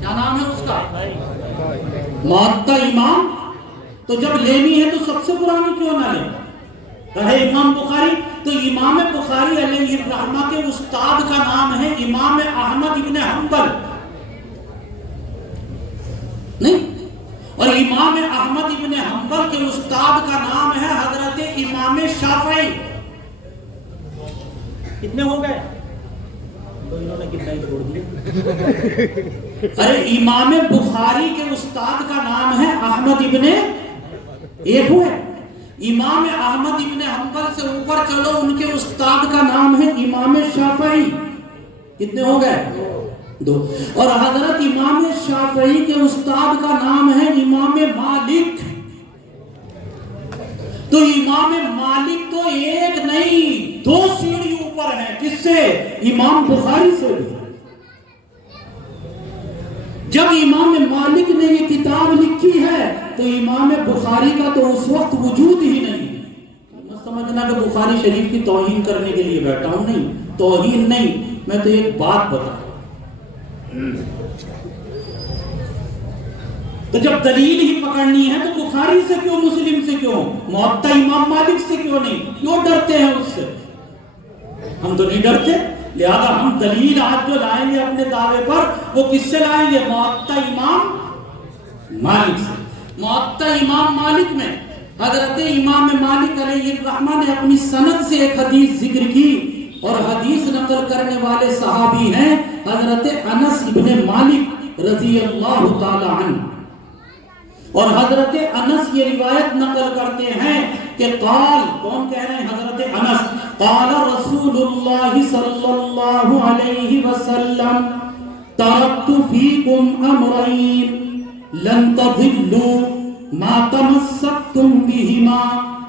کیا نام ہے اس کا؟ موطا امام. تو جب لینی ہے تو سب سے پرانی کیوں نہ لیں؟ رہے امام بخاری تو امام بخاری علیہ الرحمہ کے استاد کا نام ہے امام احمد ابن حنبل نہیں, اور امام احمد ابن حنبل کے استاد کا نام ہے حضرت امام شافعی. کتنے ہو گئے؟ انہوں نے کتنا ہی چھوڑ دیا. ارے امام بخاری کے استاد کا نام ہے احمد ابن, ایک ہوئے. امام احمد ابن حنبل سے اوپر چلو, ان کے استاد کا نام ہے امام شافعی. کتنے ہو گئے؟ 2. اور حضرت امام شافعی کے استاد کا نام ہے امام مالک. تو امام مالک تو ایک نہیں 2 سیڑھی اوپر ہے. کس سے؟ امام بخاری سے. جب امام مالک نے یہ کتاب لکھی ہے تو امام بخاری کا تو اس وقت وجود ہی نہیں. مت سمجھنا کہ بخاری شریف کی توہین کرنے کے لیے بیٹھا ہوں, نہیں, توہین نہیں, میں تو ایک بات بتا. تو جب دلیل ہی پکڑنی ہے تو بخاری سے کیوں, مسلم سے کیوں, موطا امام مالک سے کیوں نہیں؟ کیوں ڈرتے ہیں اس سے؟ ہم تو نہیں ڈرتے. لہذا ہم دلیل آج جو لائیں گے اپنے دعوے پر وہ کس سے لائیں گے؟ موطا امام مالک سے. موطا امام مالک میں حضرت امام مالک علیہ الرحمہ نے اپنی سند سے ایک حدیث ذکر کی, اور حدیث نقل کرنے والے صحابی ہیں حضرت انس ابن مالک رضی اللہ تعالی عنہ. اور حضرت انس یہ روایت نقل کرتے ہیں کہ قال, کون کہہ رہے ہیں؟ حضرت انس. قال رسول اللہ صلی اللہ علیہ وسلم ترکت فیکم امرین لن تضلوا ما تمسکتم بہما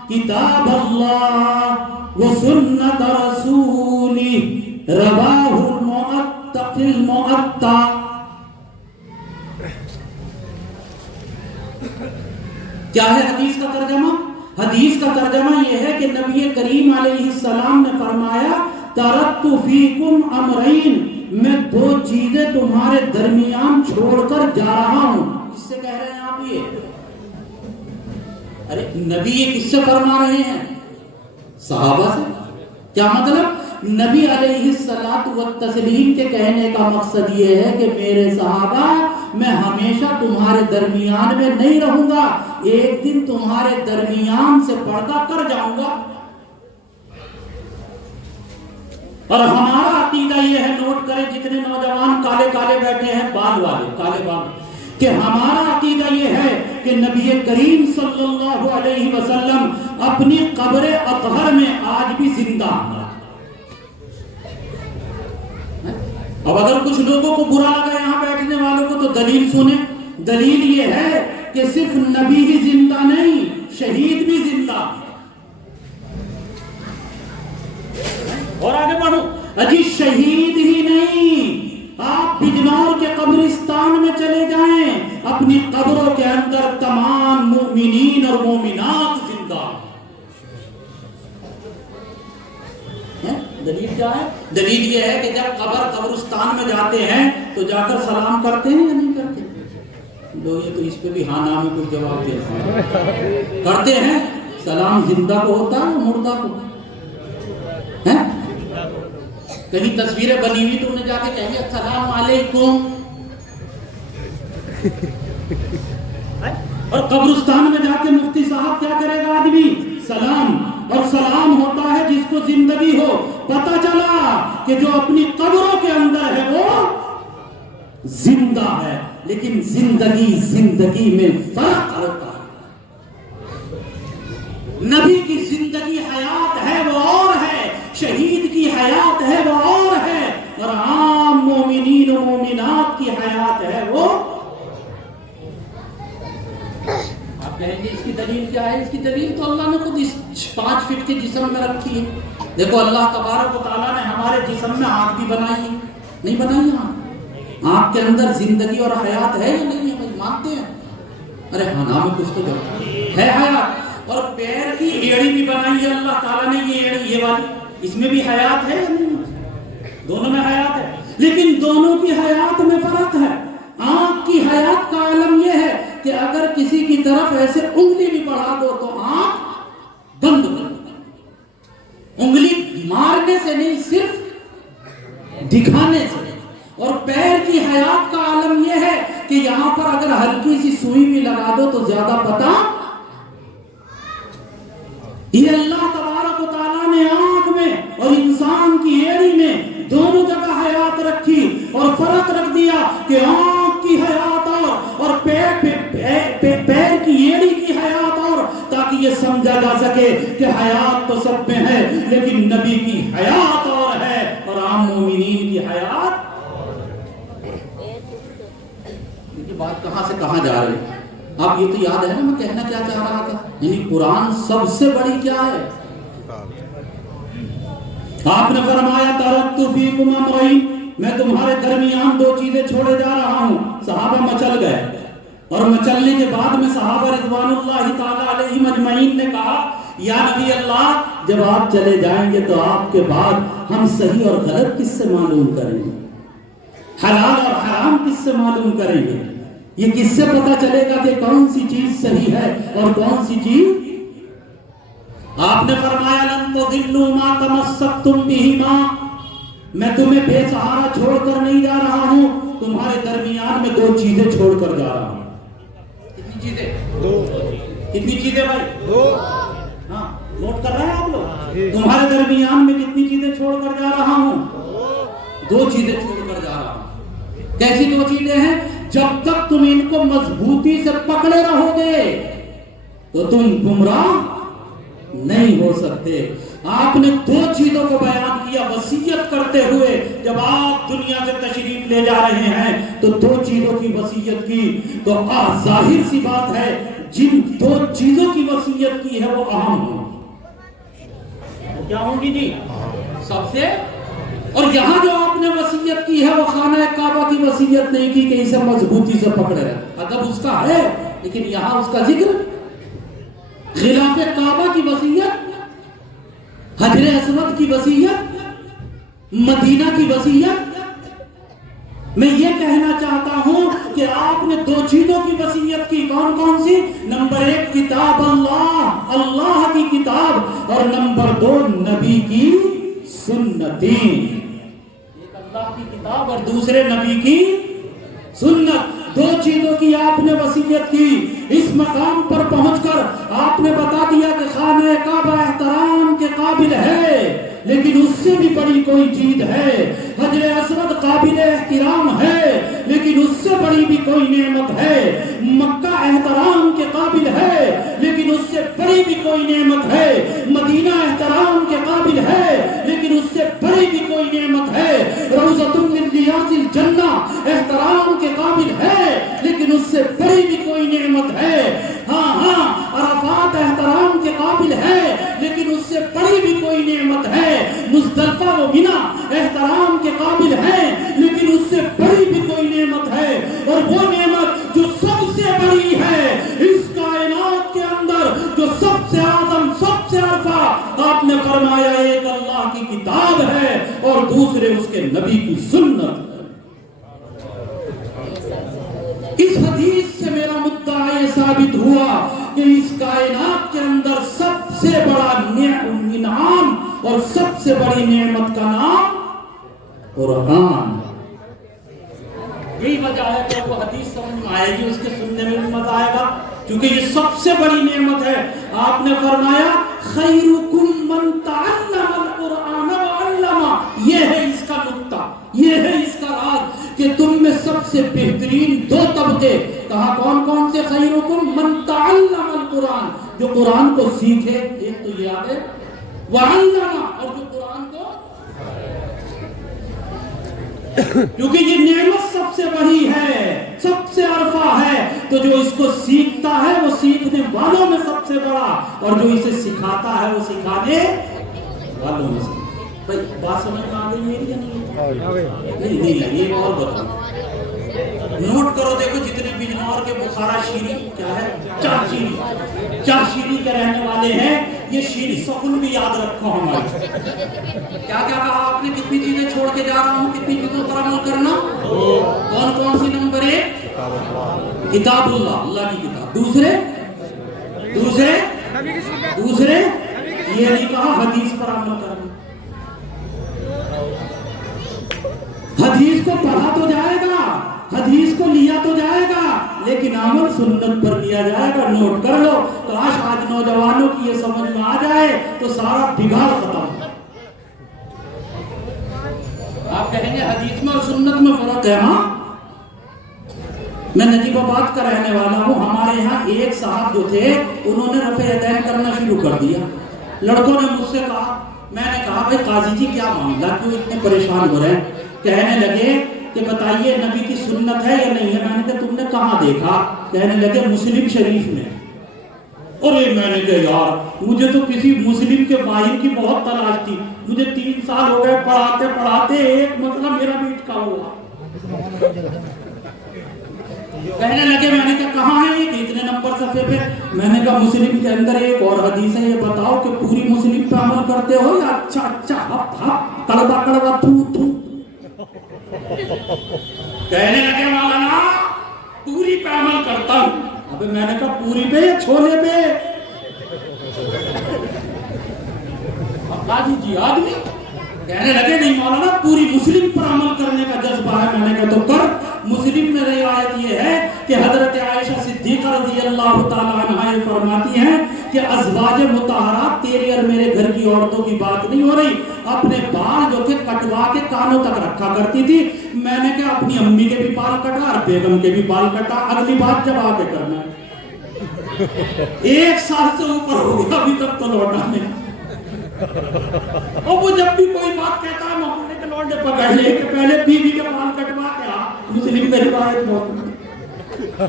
کتاب اللہ وسنت رسولہ رواہ المعطا. کیا ہے حدیث کا ترجمہ؟ حدیث کا ترجمہ یہ ہے کہ نبی کریم علیہ السلام نے فرمایا ترکت فیکم امرین, میں 2 چیزیں تمہارے درمیان چھوڑ کر جا رہا ہوں. کس سے کہہ رہے ہیں آپ یہ؟ ارے نبی یہ کس سے فرما رہے ہیں؟ صحابہ سے. کیا مطلب؟ نبی علیہ الصلوۃ والتسلیم کے کہنے کا مقصد یہ ہے کہ میرے صحابہ, میں ہمیشہ تمہارے درمیان میں نہیں رہوں گا, ایک دن تمہارے درمیان سے پردہ کر جاؤں گا. اور ہمارا عقیدہ یہ ہے, نوٹ کریں جتنے نوجوان کالے کالے بیٹھے ہیں, بال والے کالے بال, کہ ہمارا عقیدہ یہ ہے کہ نبی کریم صلی اللہ علیہ وسلم اپنی قبر اطہر میں آج بھی زندہ ہیں. اب اگر کچھ لوگوں کو برا لگا یہاں بیٹھنے والوں کو تو دلیل سنیں. دلیل یہ ہے کہ صرف نبی ہی زندہ نہیں, شہید بھی زندہ. اور آگے بڑھو. اجی شہید ہی نہیں, آپ بجنور کے قبرستان میں چلے جائیں, اپنی قبروں کے اندر تمام مومنین اور مومنات زندہ ہیں۔ دلیل کیا ہے؟ دلیل یہ ہے کہ جب قبرستان میں جاتے ہیں تو جا کر سلام کرتے ہیں یا نہیں کرتے؟ لوگ یہ تو اس پہ بھی ہاں نہ میں کچھ جواب دیتے ہیں، کرتے ہیں۔ سلام زندہ کو ہوتا ہے مردہ کو؟ کہیں تصویریں بنی ہوئی تو انہیں جا کے کہیں گے السلام علیکم، اور قبرستان میں جا کے مفتی صاحب کیا کرے گا آدمی؟ سلام۔ اور سلام ہوتا ہے جس کو زندگی ہو۔ پتہ چلا کہ جو اپنی قبروں کے اندر ہے وہ زندہ ہے، لیکن زندگی میں فرق ہوتا ہے۔ نبی کی زندگی حیات ہے وہ اور ہے، شہید کی حیات ہے وہ اور ہے، اور عام مومنین و مومنات کی حیات ہے وہ۔ آپ کہیں گے اس کی دلیل کیا ہے؟ اس کی دلیل تو اللہ نے خود اس 5 فٹ کے جسم میں رکھی ہے۔ دیکھو اللہ تبارک و تعالیٰ نے ہمارے جسم میں آنکھ بھی بنائی ہے، نہیں بنائی آنکھ؟ آنکھ کے اندر زندگی اور حیات ہے یا نہیں ہے؟ بھائی مانتے ہیں؟ ارے ہاں نام کچھ تو ہے حیات۔ اور پیر کی ایڑی بھی بنائی ہے اللہ تعالیٰ نے، یہ ایڑی یہ والی، اس میں بھی حیات ہے یا نہیں؟ دونوں میں حیات ہے، لیکن دونوں کی حیات میں فرق ہے۔ آنکھ کی حیات کا عالم یہ ہے کہ اگر کسی کی طرف ایسے انگلی بھی بڑھا دو تو آنکھ بند کر دو، انگلی مارنے سے نہیں صرف دکھانے سے۔ اور پیر کی حیات کا عالم یہ ہے کہ یہاں پر اگر ہلکی سی سوئی بھی لگا دو تو زیادہ پتہ۔ یہ اللہ تبارک و تعالیٰ نے آنکھ میں اور انسان کی ایڑی میں دونوں جگہ حیات رکھی، اور فرق رکھ دیا کہ آنکھ کی حیات اور پیر کی ایڑی کی حیات اور، تاکہ یہ سمجھا جا سکے کہ حیات تو سب میں ہے، لیکن نبی کی حیات اور ہے اور عام مومنین کی حیات۔ یہ بات کہاں سے کہاں جا رہی ہے؟ آپ یہ تو یاد ہے نا میں کہنا کیا چاہ رہا تھا؟ یعنی قرآن سب سے بڑی کیا ہے؟ آپ نے فرمایا ترکت فیکم امرین، میں تمہارے درمیان 2 چیزیں چھوڑے جا رہا ہوں۔ صحابہ مچل گئے، اور مچلنے کے بعد میں صحابہ رضوان اللہ تعالی علیہم اجمعین نے کہا یا نبی اللہ، جب آپ چلے جائیں گے تو آپ کے بعد ہم صحیح اور غلط کس سے معلوم کریں گے؟ حلال اور حرام کس سے معلوم کریں گے؟ یہ کس سے پتہ چلے گا کہ کون سی چیز صحیح ہے اور کون سی چیز؟ آپ نے فرمایا لن تضلوا ما تمسکتم بہما، میں تمہیں بے سہارا چھوڑ کر نہیں جا رہا ہوں، تمہارے درمیان میں 2 چیزیں چھوڑ کر جا رہا ہوں۔ کتنی چیزیں؟ 2۔ کتنی چیزیں بھائی؟ 2۔ ہاں نوٹ کر رہے ہیں آپ لوگ؟ تمہارے درمیان میں کتنی چیزیں چھوڑ کر جا رہا ہوں؟ 2 چیزیں چھوڑ کر جا رہا ہوں۔ کیسی 2 چیزیں ہیں؟ جب تک تم ان کو مضبوطی سے پکڑے رہو گے تو تم گمراہ نہیں ہو سکتے۔ آپ نے 2 چیزوں کو بیان کیا وصیت کرتے ہوئے، جب آپ دنیا سے تشریف لے جا رہے ہیں تو 2 چیزوں کی وصیت کی، تو ظاہر سی بات ہے جن 2 چیزوں کی وصیت کی ہے وہ اہم ہوں گی۔ کیا ہوں گی جی؟ سب سے۔ اور یہاں جو آپ نے وصیت کی ہے وہ خانہ کعبہ کی وصیت نہیں کی کہ اسے مضبوطی سے پکڑے رہے، ادب اس کا ہے لیکن یہاں اس کا ذکر۔ خلاف کعبہ کی وصیت، حجر اسود کی وصیت، مدینہ کی وصیت۔ میں یہ کہنا چاہتا ہوں کہ آپ نے 2 چیزوں کی وصیت کی، کون کون سی؟ نمبر 1 کتاب اللہ، اللہ کی کتاب، اور نمبر 2 نبی کی سنتیں۔ ایک اللہ کی کتاب اور دوسرے نبی کی سنت، 2 چیزوں کی آپ نے وصیت کی۔ اس مقام پر پہنچ کر آپ نے بتا دیا کہ خانہ کعبہ احترام کے قابل ہے، لیکن اس سے بھی بڑی کوئی چیز ہے۔ حجر اسود قابل احترام ہے، لیکن اس سے بڑی بھی کوئی نعمت ہے۔ مکہ احترام کے قابل ہے، لیکن اس سے بڑی بھی کوئی نعمت ہے۔ مدینہ احترام کے قابل ہے، لیکن اس سے بڑی بھی کوئی نعمت ہے۔ روضۃ من ریاض الجنہ احترام کے قابل ہے، لیکن اس سے بڑی بھی کوئی نعمت ہے۔ ہاں عرفات احترام کے قابل ہے، لیکن اس سے بڑی بھی کوئی نعمت ہے۔ مزدلفہ و منی احترام کے قابل ہے، لیکن اس سے بڑی بھی کوئی نعمت ہے۔ اور وہ نعمت جو سب دوسرے اس کے نبی کی سنت ہے۔ اس حدیث سے میرا مدعا یہ ثابت ہوا کہ اس کائنات کے اندر سب سے بڑا انعام اور سب سے بڑی نعمت کا نام قرآن۔ یہی وجہ ہے کہ وہ حدیث سمجھ میں آئے گی، اس کے سننے میں بھی مزہ آئے گا، کیونکہ یہ سب سے بڑی نعمت ہے۔ آپ نے فرمایا خیرکم من تعلم القرآن وعلمہ، یہ ہے اس کا نکتہ، یہ ہے اس کا راز کہ تم میں سب سے بہترین دو طبقے، کہا کون کون سے؟ خیرکم من تعلم القرآن، جو قرآن کو سیکھے، ایک تو یہ آگے، وعلمہ، اور جو قرآن کو، کیونکہ یہ نعمت سب سے بڑی ہے، سب سے عرفہ ہے، تو جو اس کو سیکھتا ہے وہ سیکھنے والوں میں سب سے بڑا، اور جو اسے سکھاتا ہے وہ سکھانے والوں میں سے۔ بھائی بات سمجھ میں آ گئی میری یا نہیں؟ نہیں یہ اور بتاؤ، نوٹ کرو، دیکھو جتنے بجنور کے بخارا شیری کیا ہے، چار شیری کے رہنے والے ہیں، یہ شیری سکون بھی یاد رکھو ہمارے۔ کیا کیا کہا آپ نے؟ کتنی چیزیں چھوڑ کے جا رہا ہوں، کتنی چیزوں پر عمل کرنا؟ کون کون سی؟ نمبر 1 کتاب اللہ، اللہ کی کتاب۔ دوسرے یہ نہیں کہا حدیث پر عمل کرنا۔ حدیث کو پڑھا تو جائے گا، حدیث کو لیا تو جائے گا، لیکن عمل سنت پر لیا جائے گا۔ نوٹ کر لو، کاش آج نوجوانوں کی یہ سمجھ میں آ جائے تو سارا بگاڑ ختم۔ آپ کہیں گے حدیث میں اور سنت میں فرق ہے؟ ہاں، میں نجیب آباد کا رہنے والا ہوں، ہمارے یہاں ایک صاحب جو تھے انہوں نے رفع یدین کرنا شروع کر دیا۔ لڑکوں نے مجھ سے کہا، میں نے کہا بھائی قاضی جی کیا معاملہ، کیوں اتنے پریشان ہو رہے ہیں؟ کہنے لگے کہ بتائیے نبی کی سنت ہے یا نہیں ہے؟ میں نے کہا تم نے کہاں دیکھا؟ کہنے لگے مسلم شریف میں۔ اور میں نے کہا یار مجھے تو کسی مسلم کے ماہر کی بہت تلاش تھی، مجھے 3 سال ہو گئے پڑھاتے پڑھاتے ایک مسئلہ میرا بھی اٹکا ہوا۔ کہنے لگے، میں نے کہا کہاں ہے یہ، اتنے نمبر صفحے پہ؟ میں نے کہا مسلم کے اندر ایک اور حدیث ہے، یہ بتاؤ کہ پوری مسلم پہ عمل کرتے ہو یا اچھا ہپ ہپ کڑوا کڑوا تھو تھو؟ کہنے لگے مولانا پوری پہ عمل کرتا ہوں۔ ابے میں نے کہا پوری پہ یا چھولے پہ؟ قاضی جی آدمی کہنے لگے نہیں مولانا پوری مسلم پر عمل کرنے کا جذبہ ہے۔ میں نے کہا تو کر۔ مسلم میں روایت یہ ہے کہ حضرت عائشہ صدیقہ رضی اللہ تعالیٰ عنہا یہ فرماتی ہیں کہ ازواج مطہرات تیرے اور میرے گھر کی عورتوں کی بات نہیں ہو رہی، اپنے بال جو کہ کٹوا کے کانوں تک رکھا کرتی تھی۔ میں نے کہا اپنی امی کے بھی بال کٹا اور بیگم کے بھی بال کٹا، اگلی بات جب آ کے کرنا ہے۔ 1 سال سے اوپر ہو گیا ابھی تک تو لوٹا نہیں۔ اور وہ جب بھی کوئی بات کہتا ہے محمد کے لوٹے پکڑ لے کہ پہلے بیوی کے بال کٹوا کے آ، مسلم میں روایت موجود ہے۔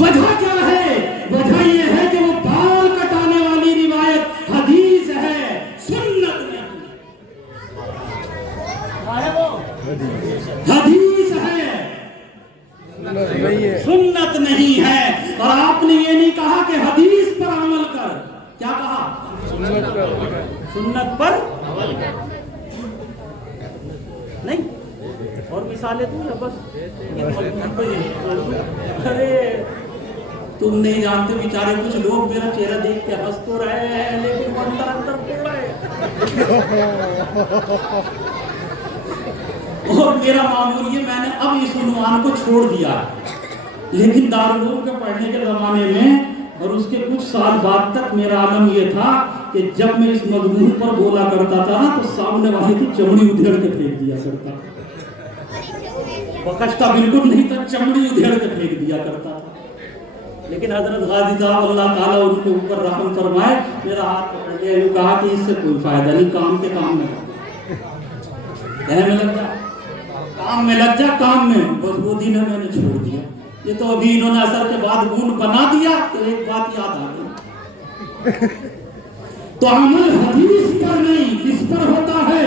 وجہ کیا ہے؟ وجہ یہ ہے کہ وہ بال کٹانے والی روایت حدیث ہے، سنت نہیں۔ حدیث ہے، سنت نہیں ہے۔ اور آپ نے یہ نہیں کہا کہ حدیث پر عمل کر، کیا کہا؟ سنت پر نہیں۔ اور مثالیں دوں یا بس؟ ارے تم نہیں جانتے بیچارے کچھ لوگ میرا چہرہ دیکھ کے ہنس تو رہے ہیں لیکن بندہ اندر توڑا ہے۔ اور میرا معمول یہ، میں نے اب اس عنوان کو چھوڑ دیا، لیکن دارالعلوم کے پڑھنے کے زمانے میں اور اس کے کچھ سال بعد تک میرا عالم یہ تھا کہ جب میں اس مضمون پر بولا کرتا تھا تو سامنے والے کی چمڑی ادھیڑ کے پھینک دیا کرتا تھا۔ بخشتا بالکل نہیں تھا، چمڑی ادھیڑ کے پھینک دیا کرتا تھا۔ لیکن حضرت غازی صاحب اللہ تعالیٰ ان کے اوپر رحم فرمائے، میرا ہاتھ پکڑ لیا، انہوں نے کہا کہ اس سے کوئی فائدہ نہیں، کام کے کام میں کہنے میں لگ جا، کام میں لگ جا، کام میں۔ بس وہ دن میں نے چھوڑ دیا۔ یہ تو ابھی انہوں نے اثر کے بعد گون بنا دیا تو ایک بات یاد آ گئی۔ تو عمل حدیث پر نہیں، کس پر ہوتا ہے؟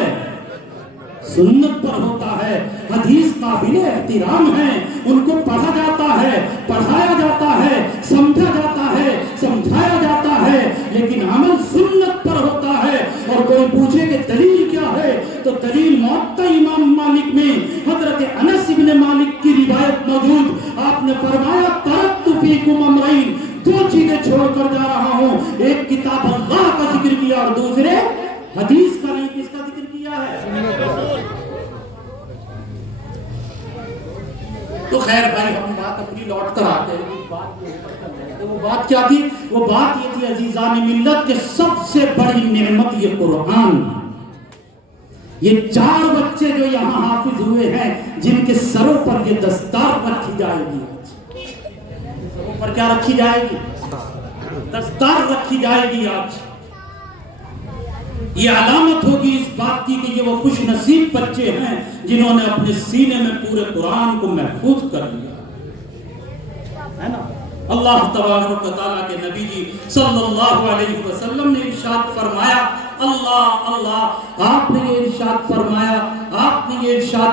سنت پر ہوتا ہے۔ حدیث قابل احترام ہے، ان کو پڑھا جاتا ہے، پڑھایا جاتا ہے، سمجھا جاتا ہے، سمجھایا جاتا ہے، لیکن عمل سنت پر ہوتا ہے۔ اور کوئی پوچھے کہ دلیل کیا ہے؟ تو دلیل موطا امام مالک میں حضرت انس بن مالک کی روایت موجود. آپ نے فرمایا ترکت فیکم امرین، دو چیزیں چھوڑ کر جا رہا ہوں، ایک کتاب اللہ کا ذکر کیا اور دوسرے حدیث کا نہیں، کس کا ذکر کیا ہے؟ تو خیر بھائی ہم بات اپنی لوٹ کر آتے ہیں. وہ بات کیا تھی؟ وہ بات یہ تھی عزیزان ملت کہ سب سے بڑی نعمت یہ قرآن. یہ 4 بچے جو یہاں حافظ ہوئے ہیں جن کے سروں پر یہ دستار رکھی جائے گی، سروں پر کیا رکھی جائے گی؟ دستار رکھی جائے گی. آج یہ علامت ہوگی اس بات کی کہ یہ وہ خوش نصیب بچے ہیں جنہوں نے اپنے سینے میں پورے قرآن کو محفوظ کر لیا ہے نا. اللہ تبارک و تعالیٰ کے نبی جی صلی اللہ علیہ وسلم نے ارشاد فرمایا، اللہ اللہ، آپ نے یہ ارشاد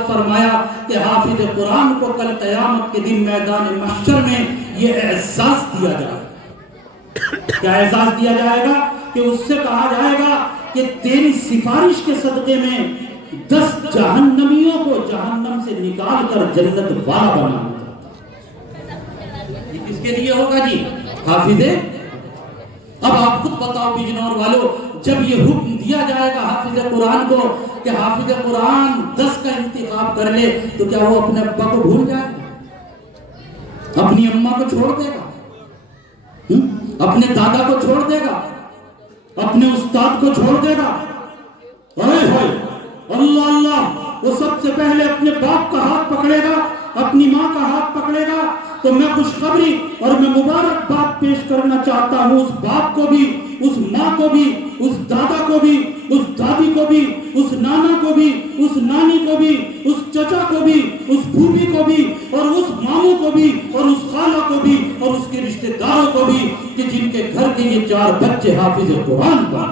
فرمایا کہ حافظ قرآن کو کل قیامت کے دن میدان محشر میں یہ اعزاز دیا جائے گا. کیا اعزاز دیا جائے گا؟ کہ اس سے کہا جائے گا کہ تیری سفارش کے صدقے میں 10 جہنمیوں کو جہنم سے نکال کر جنت والا بنا. یہ کس کے لیے ہوگا جی؟ حافظ. اب آپ خود بتاؤ بجنور والو، جب یہ حکم دیا جائے گا حافظ قرآن کو کہ حافظ قرآن 10 کا انتخاب کر لے، تو کیا وہ اپنے ابا کو بھول جائے گا؟ اپنی اماں کو چھوڑ دے گا؟ اپنے دادا کو چھوڑ دے گا؟ اپنے استاد کو چھوڑ دے گا؟ اللہ اللہ، وہ سب سے پہلے اپنے باپ کا ہاتھ پکڑے گا، اپنی ماں کا ہاتھ پکڑے گا. تو میں خوشخبری اور میں مبارک بات پیش کرنا چاہتا ہوں اس باپ کو بھی، اس ماں کو بھی، اس دادا کو بھی، اس دادی کو بھی، اس نانا کو بھی، اس نانی کو بھی، اس چچا کو بھی، اس پھوپھی کو بھی، اور اس ماموں کو بھی، اور اس خالہ کو بھی، اور اس کے رشتہ داروں کو بھی کہ جن کے گھر کے یہ 4 بچے حافظ قرآن بن